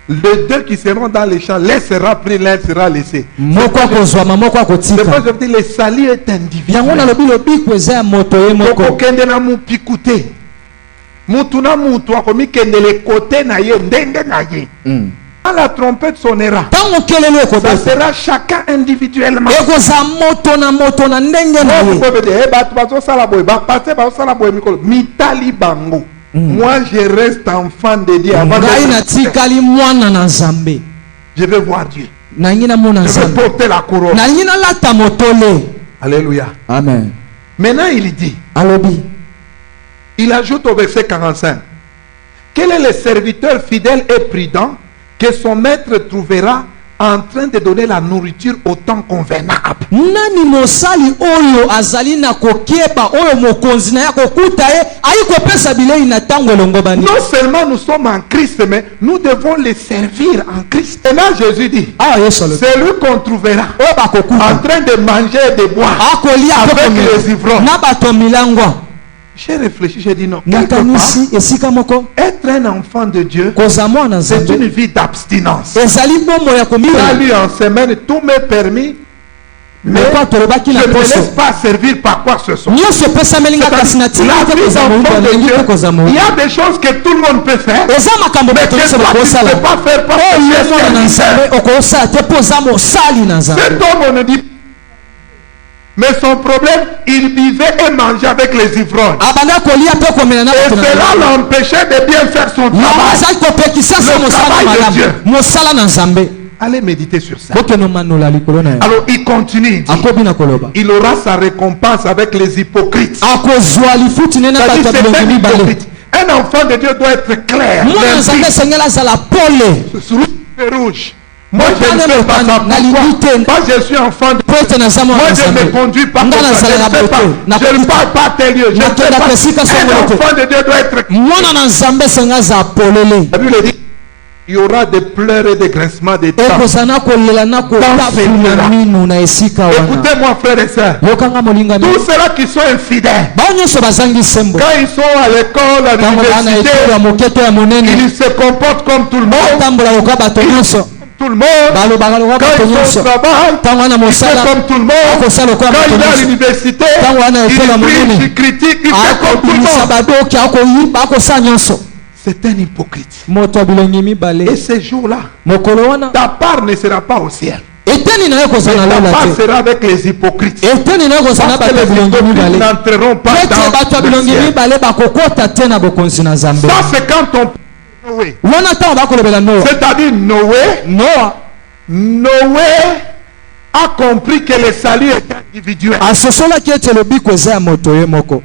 les deux qui seront dans les champs, l'un sera pris, l'un sera laissé. moko akozwama moko C'est pourquoi akotika je dis, le salut est yango individuel. nalobi lobiko eza ya moto ye moko Okokende na mupiku te. Mutu na mutu akomikendele kote na ye ndenge na ye. Quand la trompette sonnera, ntango kelelo ça ekobeta sera chacun individuellement. ekozala moto na ndenge na ye Mitali bango. Moi je reste enfant de Dieu avant ngai de... natikali mwana na nzambe Je vais voir Dieu. nangi namona Je vais nzambe porter la couronne. nalingi nalata motole Alléluia. amen Maintenant il dit, alobi il ajoute au verset 45, quel est le serviteur fidèle et prudent que son maître trouvera en train de donner la nourriture au temps convenable? nani mosali oyo azali na kokeba oyo mokonzi na ye akokuta ye ayi kopesa bilei na ntango elongo bani Non seulement nous sommes en Christ, mais nous devons les servir en Christ. Et là Jésus dit, awa yesu alobi c'est lui qu'on trouvera oyo en bakokuta train de manger et de boire akolia avec akokomela les ivrognes. na bato milangwa J'ai réfléchi, j'ai dit non. Quelque part, nakanisi esika moko être un enfant de Dieu, kozala mwana c'est nzambe une vie d'abstinence. ezali bomoi ya Il a komibala lu en semaine, tout m'est permis, mais moko atolobaki je na ne me laisse poso pas servir par quoi que ce soit. nyonso epesameli nga kasi La natikali te vie kozala d'enfant moyiba de nalingi Dieu, te kozala il y moyiba a des choses que tout le monde peut faire, eza makambo mais bato que nyonso toi tu ne bakosala peux pas faire parce oyo que ye tu es mwana na serviteur. nzambe okosala te mpo oza mosali na nzambe Cet homme, on ne dit Mais son problème, il buvait et mangeait avec les ivrognes. abanda kolia mpe komela na Et bato na cela Nzambe. l'empêchait de bien faire son yango travail. azali kopekisa so Le mosala travail de malamu Dieu. mosala na Nzambe. Allez méditer sur ça. bokeno manola likolo na ye. Alors il continue. Il dit, akobi na koloba il aura sa récompense avec les hypocrites. akozwa lifuti ne na C'est-à-dire, bato ya c'est bilongi un mibale. hypocrite. Un enfant de Dieu doit être clair. mwana Nzambe limpide. esengeli azala pole Rouge et rouge. Moi je ne Motane fais pas ça. motane, nalingi te. Pourquoi? Moi je suis enfant de po ete naza mwana Moi je ne Nzambe conduis pas nga comme ça. nazala na Je ne fais pas. bote Je ne parle pas tel lieu. Je ne nakenda fais pas. pesika Un songolo te. enfant de Dieu doit être. mwana na Nzambe esengi azala polele. La Bible dit il y aura des pleurs et des grincements des temps. ekozala na kolela na kotafuna minu na esika wana. Écoutez-moi frères et sœurs. yokanga molingani Tous ceux-là qui sont infidèles, bao nyonso bazangi sembo quand ils sont à l'école, à ntango baa na ekolo ya l'université, moke to ya monene ils se comportent comme tout le monde. batambola lokola bato nyonso Tout le monde. balobaka lokola Quand bato ils sont nyonso au travail, ntango wana ils mosala font comme tout le monde. akosala lokola Quand bato il est à nyonso l'université, ntango wana il ekolo ya preach, monene il critique, il fait comme tout le akobimisa monde. badoki akoyiba akosala nyonso. C'est un hypocrite. moto ya bilongi Et mibale ces jours-là, mokolo wana ta part ne sera pas au ciel. eteni na ye Mais kozala ta lola part te sera avec les hypocrites. eteni na ye kozala na Parce bato que ya les bilongi hypocrites mibale n'entreront pas ete bato ya dans le bilongi ciel. mibale bakokota te na bokonzi na Nzambe. Ça, c'est quand on... Noé. wana ntango bakolobela Noa C'est-à-dire Noé, Noé a compris que le salut est individuel. asosolaki ete lobiko eza ya moto ye moko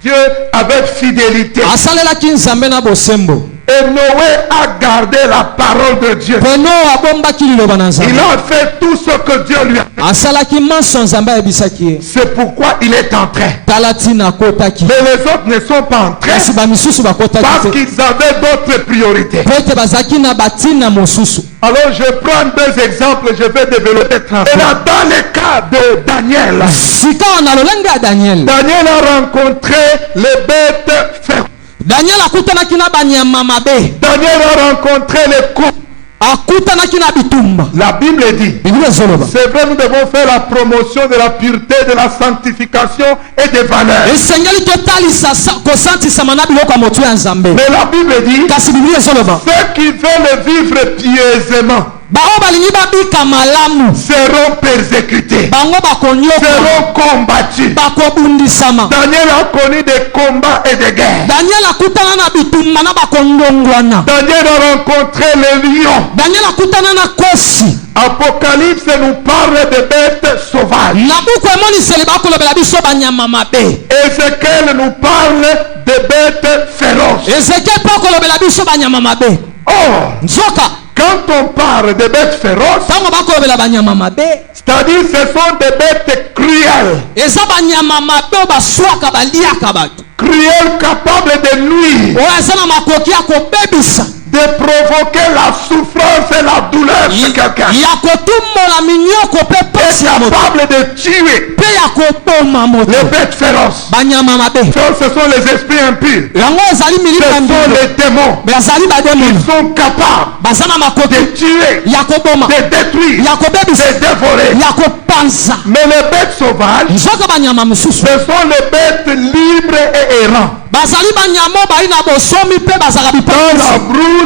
Dieu avec fidélité. asalelaki Nzambe na bosembo Et Noé a gardé la parole de Dieu. mpe Noa abombaki liloba na Il Nzambe a fait tout ce que Dieu lui a fait. asalaki manso Nzambe ayebisaki ye C'est pourquoi il est entré. tala ntina akotaki Mais les autres ne sont pas entrés kasi bamisusu bakotaki parce te qu'ils avaient d'autres priorités. mpo ete bazalaki na batina mosusu. Alors je prends deux exemples, je vais développer. Et là, dans le cas de Daniel, sika wana lolenge ya Daniel Daniel a rencontré les bêtes féroces. Daniel akutanaki na banyama mabe Daniel a rencontré les coups. akutanaki na bitumba. La Bible dit, Biblia ezoloba c'est vrai, nous devons faire la promotion de la pureté, de la sanctification et des valeurs. esengeli totalisa kosantisama na biloko ya motu ya Nzambe. Mais la Bible dit, kasi Biblia ezoloba ceux qui veulent vivre pieusement bao balingi babika malamu seront persécutés, bango bakonyoka seront combattus. bakobundisama. Daniel a connu des combats et des guerres. Daniel akutana na bitumba na bakondongwana. Daniel a rencontré les lions. Daniel akutana na kosi. Apocalypse nous parle de bêtes sauvages. na buku emoniseli bakolobela biso banyama mabe. Ézéchiel nous parle de bêtes féroces. Ezekiel mpe akolobela biso banyama mabe. Or, nzoka quand on parle de bêtes féroces, ntango bakolobela banyama mabe c'est-à-dire ce sont des bêtes cruelles, eza banyama mabe oyo baswaka baliaka bato cruelles capables de nuire, oyo eza na makoki ya kobebisa de provoquer la souffrance et la douleur chez quelqu'un, ya kotumbola minyoko mpe et pasi ya moto capable de tuer. mpe ya koboma moto. Les bêtes féroces, banyama mabe ce sont les esprits impurs, yango ezali ce milika sont mbilo les démons. bazali bademoni Ils sont capables baza na makoki de tuer, ya koboma de détruire, ya kobebisa de dévorer. ya kopanza. Mais les bêtes sauvages, nzoka banyama mosusu ce sont les bêtes libres et errantes. bazali banyama oyo bali na bosomi mpe bazalaka Dans la bipanzi brousse,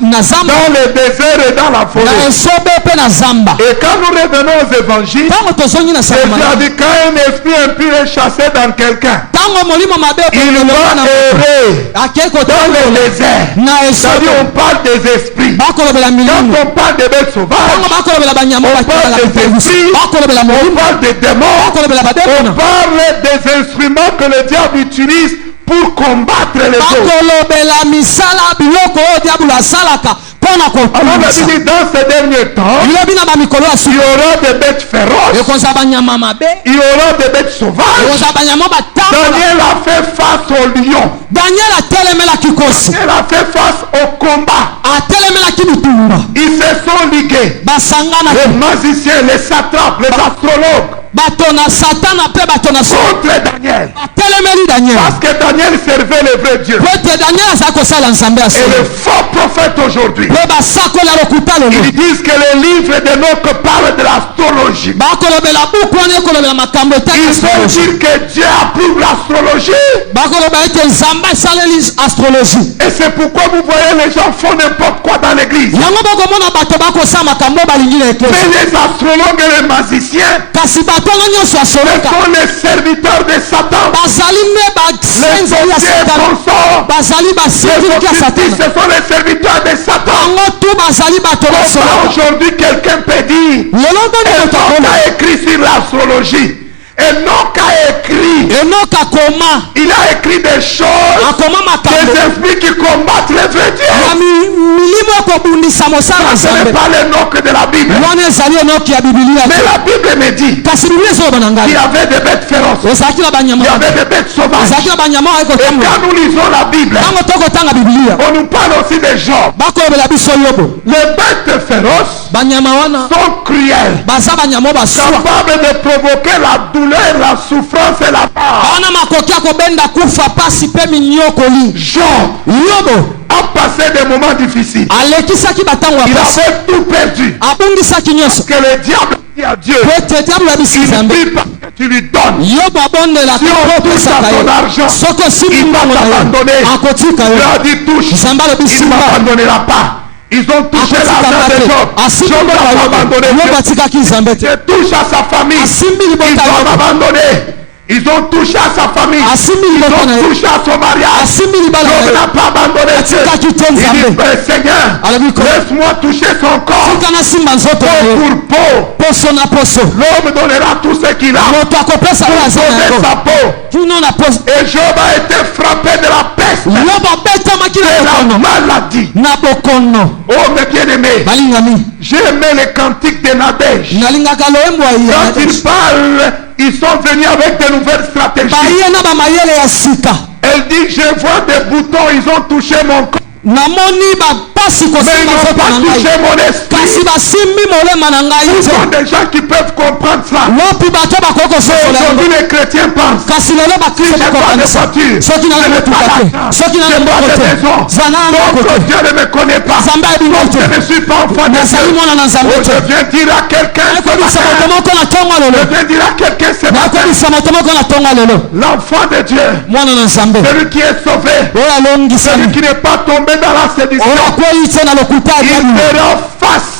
na zamba dans le désert et dans la na forêt. esobe mpe na zamba. Et quand nous revenons aux évangiles, ntango tozongi na c'est-à-dire sakama quand un esprit impur est chassé dans quelqu'un, ntango molimo mabe il ekolobela va na errer akei dans le kotambola désert. na C'est-à-dire esobe on parle des esprits. bakolobela Quand milimo on parle des bêtes ntango sauvages, bakolobela banyama oyo on parle bakendaka des kopelusa esprits, bakolobela on molimo parle des démons, bakolobela on bademona parle des instruments que le diable utilise pour combattre les autres. bakolobela misala biloko oyo diabolo asalaka mpona Alors la kokumisa. Bible dit, dans ces derniers temps, bilobi na bamikolo ya il y suka aura des bêtes féroces, ekozala banyama mabe il y aura des bêtes sauvages. ekozala banyama batambola. Daniel a fait face au lion. Daniel atelemelaki kosi Daniel a fait face au combat. atelemelaki bitumba Ils se sont ligués. basangana Les magiciens, les satrapes, les astrologues bato na satana mpe bato na so contre Daniel. batelemeli Daniel Parce que Daniel servait le vrai Dieu. po ete Daniel azali kosala nzambe ya Et solo les faux prophètes aujourd'hui, mpe basakola lokuta lelo ils disent que les livres de Noc parlent de l'astrologie. bakolobela buku wana ekolobela makambo etaki Ils veulent astrologie dire que Dieu approuve l'astrologie. bakoloba ete nzambe esaleli astrologie Et c'est pourquoi vous voyez les gens font n'importe quoi dans l'église. yango bokomona bato bakosala makambo oyo balingi na Mais eklesi les astrologues et les magiciens, kasi bato wana nyonso Ce asoloka sont les serviteurs de Satan. bazali me Les basenzeli ya sorciers satana consorts. bazali Les basenzeli ya occultistes, satana ce sont les serviteurs de Satan. bango tu bazali bato Pourquoi basoloka aujourd'hui quelqu'un peut dire lelo ndoni moto Enoch akoloba a écrit sur l'astrologie. Enoch a écrit. enoka akoma Il a écrit des choses. akoma makambo Des esprits qui combattent les vrais na dieux. milimo ekobundisa mosala Ce n'est nzambe pas l'Enoch de la Bible. wana ezali enoki ya bibilia Mais la Bible me dit kasi biblia ezoloba na qu'il y ngai avait des bêtes féroces. ezalaki na Il banyama y avait des bêtes sauvages. ezalaki na banyama oyo Et ekotambola quand nous lisons la Bible, ntango tokotanga bibilia on nous parle aussi des Job. bakolobela biso yobo Les bêtes féroces banyama wana sont cruelles, baza banyama oyo baswa capables de provoquer la douleur, la souffrance et la mort. bawana makoki akobenda kufa pasi mpe minyokoli Job yobo a passé des moments difficiles. alekisaki batango ya Il pasi avait tout perdu. abungisaki nyonso Que le diable dit à Dieu, po ete diablo yabisi il nzambe prie parce que tu lui donnes. yobo abondelaka Si on po touche opesaka à ye son argent, soki osimbi il va mbongo na t'abandonner. ye akotika Il yo a dit touche. nzambe alobi Il ne simba m'abandonnera pas. Ils ont touché l'argent de Job. asimbi Job mbongo n'a ya pas yobo abandonné yobo Dieu. atikaki nzambe te Ils touchent à sa famille. asimbi Ils libota ya ont yobo abandonné. Ils ont touché à sa famille. asimbi Ils libota na ont ye touché à son mariage. asimbi libala na Job ye n'a pas abandonné Dieu. atikaki te Il dit, nzambe Seigneur, alobi ko laisse-moi toucher son corps. tika nasimba nzoto na Peau ye pour peau. poso na poso L'homme donnera tout ce qu'il a moto akopesa oyo pour aza na sauver yango sa peau. kino na poso Et Job a été frappé de la peste yobo abetamaki et na la bokono maladie. na bokono Oh mes bien-aimés, balingami j'ai aimé les cantiques de Nadège. nalingaka loyembo ya Quand ils parlent, ils sont venus avec de nouvelles stratégies. baye na bamayele ya sika Elle dit, je vois des boutons, ils ont touché mon corps. namoni bapasi Mais ils kosimba n'ont nzoto pas na ngai touché mon esprit. kasi basimbi molema na ngai Ce te sont des gens qui peuvent comprendre ça. lopi bato bakoki kososola yango Aujourd'hui, les chrétiens pensent. kasi lelo bakristo J'ai pas de bakokanisa voiture. soki Je nana n'ai pas motuka te d'argent. soki nana J'ai pas moko de te maison. zana na moko Donc te Dieu ne me connaît pas. nzambe ayebi ngai Donc te je ne suis pas enfant de nazali Dieu. mwana na nzambe Oh, te je viens dire à quelqu'un ce nakobisa moto matin. moko na ntongo lelo Je viens dire à quelqu'un ce matin. nakobisa moto moko na ntongo lelo L'enfant de Dieu, mwana na nzambe celui qui est sauvé, oyo celui alongisami qui n'est pas tombé dans la séduction, oyo akwei te na lokuta ya il diablo fera face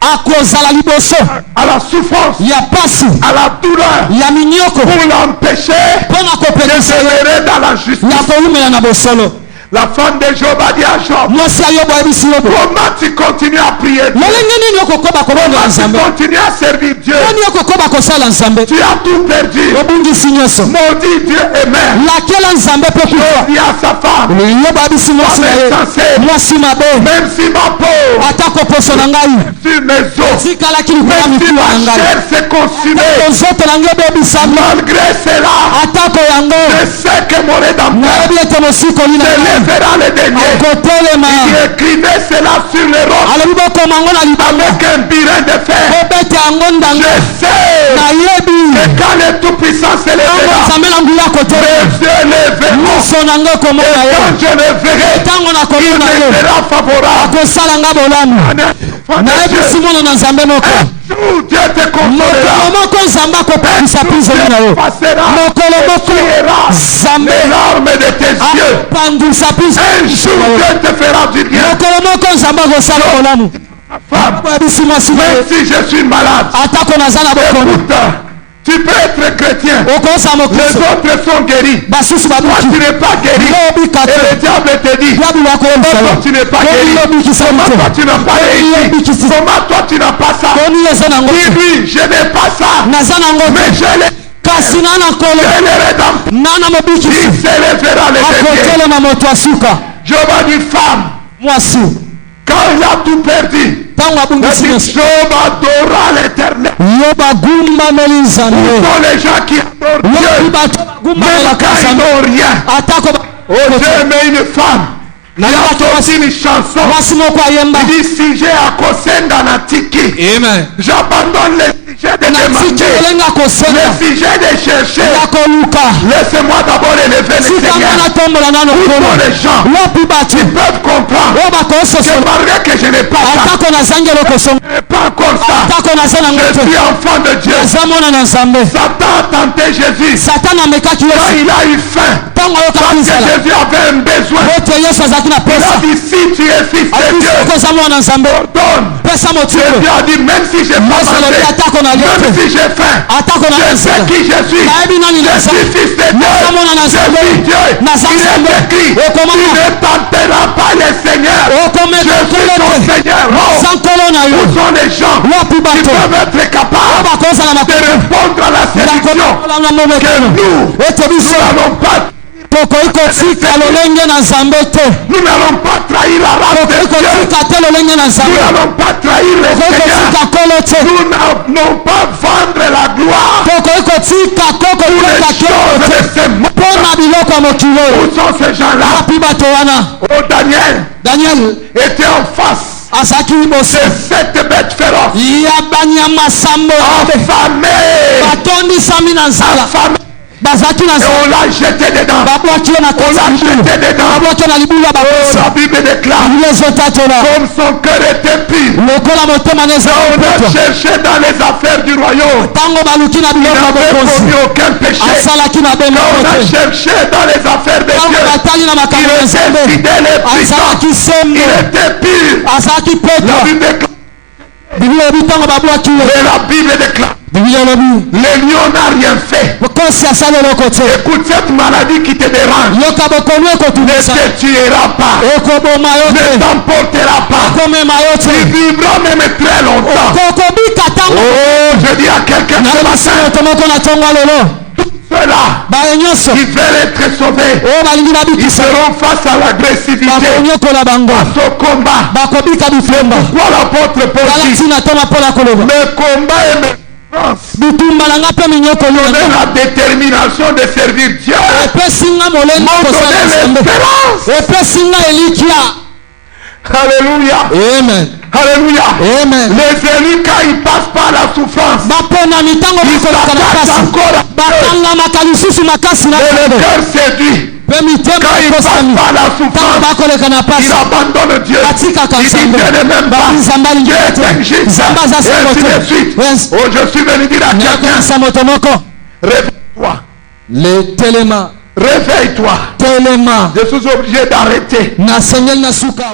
akozala liboso à la souffrance, ya pasi à la douleur, ya minyoko pour l'empêcher mpo na de kopekisa ye demeurer dans la justice. ya kowumela na bosolo La femme de Job a dit à Job, mwasi ya yobo ayebisi yobo comment tu continues à prier Dieu? lolenge nini okokoba kobongola Comment tu nzambe continues à servir Dieu? nani okokoba kosala nzambe Tu as tout perdu. obungisi nyonso Maudit Dieu et mère. lakela nzambe mpe kufa Job dit à sa femme, yobo ayebisi mwasi na ye mwasi mabe même si ma peau atako poso na ngai sur mes os, tikalaki likolo ya même si mikuwa na ma ngai chair s'est consumée, nzoto na ngai ebebisami malgré cela, atako yango je sais que mon rédempteur nayebi ete mosikoli na se ngai lèvera le dernier. akotelema Il écrivait cela sur les rocs alobi bokoma yango na libanga avec un birin de fer. bobete yango Je ndanga sais nayebi que quand le Tout-Puissant se ntango lèvera, nzambe na ngulu akotelema mes yeux lèveront. miso na ngai komona Et ye quand je le verrai, ntango il nakomona me ye sera favorable. akosala nga bolamu Enfant de nayebisi Dieu, mwana na nzambe moko un jour Dieu te consolera. mokolo moko nzambe akopekisa prizoni na yo Passera mokolo moko nzambe les larmes de tes yeux. apangwisa Un prizoni jour Dieu te fera du bien. mokolo moko nzambe akosala bolamu Femme, boyebisi mwasi na même ye si je suis malade, atako naza na bokono écoute, tu peux être chrétien. okosa Les mokristo autres sont guéris. basusu Toi, babuki tu n'es pas guéri. yobika Et te le diable te dit, diablo akoyebisa toi, yo tu n'es pas koni guéri. yobikisami Comment te toi, tu n'as pas réussi? Comment toi, tu n'as pas ça? koni eza nango te Dis-lui, je n'ai pas ça. naza nango Mais te je l'ai. kasi na na nkolo Je le rédempteur. na na mobikisi Il se lèvera le dernier. akotelema moto asuka Job a dit, femme, mwasi quand il a tout perdu, ntango il abungisi dit, nyonso Job adora l'éternel. yo bagumbameli Ce nzambe sont les gens qui adorent lobi Dieu. bato Même bagumbamelaka quand ils nzambe n'ont rien. atako Oh, j'ai aimé une femme. Il a sorti une chanson. mwasi moko ayemba Il dit, si j'ai à Kosenda Natiki, amen j'abandonne les sujets de natiki demander, elenga kosenga les sujets de chercher. ya koluka Laissez-moi d'abord élever le sikanga Seigneur. natombola nano Où sont nkolo les gens lopi bato qui peuvent comprendre oyo que bakososola malgré que je n'ai pas ça, atako nazangi eloko songo je n'ai pas encore ça, atako naza nango je te suis enfant de Dieu. naza mwana na nzambe Satan a tenté Jésus satana amekaki quand yesu il a eu faim. ntango ayoka Parce que kizala Jésus avait un besoin. ete yesu azalaki na Il a pesa dit, si tu es fils de akisi Dieu, okoza mwana nzambe ordonne. pesa Jésus motiko a dit, même si j'ai pas Yesu alobi mangé, atako na même liote si j'ai faim, atako na je sais nzala qui je suis. nayebi nani Je naza suis fils de Dieu. naza mwana na Je nzambe suis Dieu. naza Il nzambe est écrit, tu okomama ne tenteras pas les seigneurs. okomeka Je suis nkolo ton te Seigneur. Oh, naza nkolo na yo où sont les gens wapi qui bato peuvent être oyo capables bakozala de makoki répondre à la séduction na que momekano nous, ete nous biso n'allons pas, tokoki kotika lolenge na nzambe te nous n'allons pas trahir la race tokoki de Dieu. kotika te lolenge na Nous nzambe n'allons pas trahir les tokoki seigneurs. kotika kolo te Nous n'allons pas vendre la gloire tokoki kotika koko pour les koleka choses kelo de te ces mpo mondes. na biloko ya mokili oyo Où sont ces gens-là? wapi bato wana Oh, Daniel daniel était en face azalaki liboso de cette bête féroce, ya banyama sambo affamée, batondisami na nzala affamée, bazalaki na et nzala on l'a jeté dedans. babwaki ye na On kati l'a ya libulu jeté dedans. babwaki na libulu ya Oh, bapesi la Bible déclare, biblia ezotatola comme son cœur était pur, lokola motema na ezala on a mpetwa cherché dans les affaires du royaume. ntango baluki na Il biloko ya n'avait bokonzi commis aucun péché. asalaki na On bemoko a te cherché dans les affaires de ntango Dieu. batali na Il makambo ya était nzambe fidèle et puissant. azalaki sembo Il était pur. azalaki La petwa Bible déclare, biblia elobi ntango babwaki ye mais la Bible déclare, biblia elobi le lion n'a rien fait. bokosi asali eloko te Écoute, cette maladie qui te dérange yoka bokomi ne ekotungisa te tuera pas, ekoboma yo ne te t'emportera pas. ekomema yo Tu te vivras même très longtemps. kokobika ntango Oh, je dis à quelqu'un ce nalisi matin, moto moko na ntongo ya lelo ceux-là baye nyonso qui veulent être sauvés, oyo balingi ils babikisa seront face à l'agressivité, bakonyokola bango au combat. bakobika bitumba Pourquoi l'apôtre Paul tala dit, ntina to mapola koloba mes combats et mes forces bitumba na nga mpe minyokoli na donnaient nga la détermination de servir Dieu, epesi nga molende m'ont kosala donné nzambe l'espérance. epesi nga elikya Alléluia. amen Alléluia. amen Les élus, quand ils passent par la souffrance, baponami ntango ils bakolaka na s'attachent pasi encore à Dieu. bakangamaka lisusu makasi na Et le nzambe cœur séduit. mpe mitema Quand ils ekosami passent par la ntango souffrance, bakoleka na il pasi abandonne Dieu. batikaka Il dit, nzambe Dieu n'est même pas. babi nzambe alingi Dieu te est injuste. nzambe aza Et sango ainsi de te suite. Oh, je suis venu dire à quelqu'un, nakomisa moto moko réveille-toi. le telema Réveille-toi. telema Je suis obligé d'arrêter. nasengeli na suka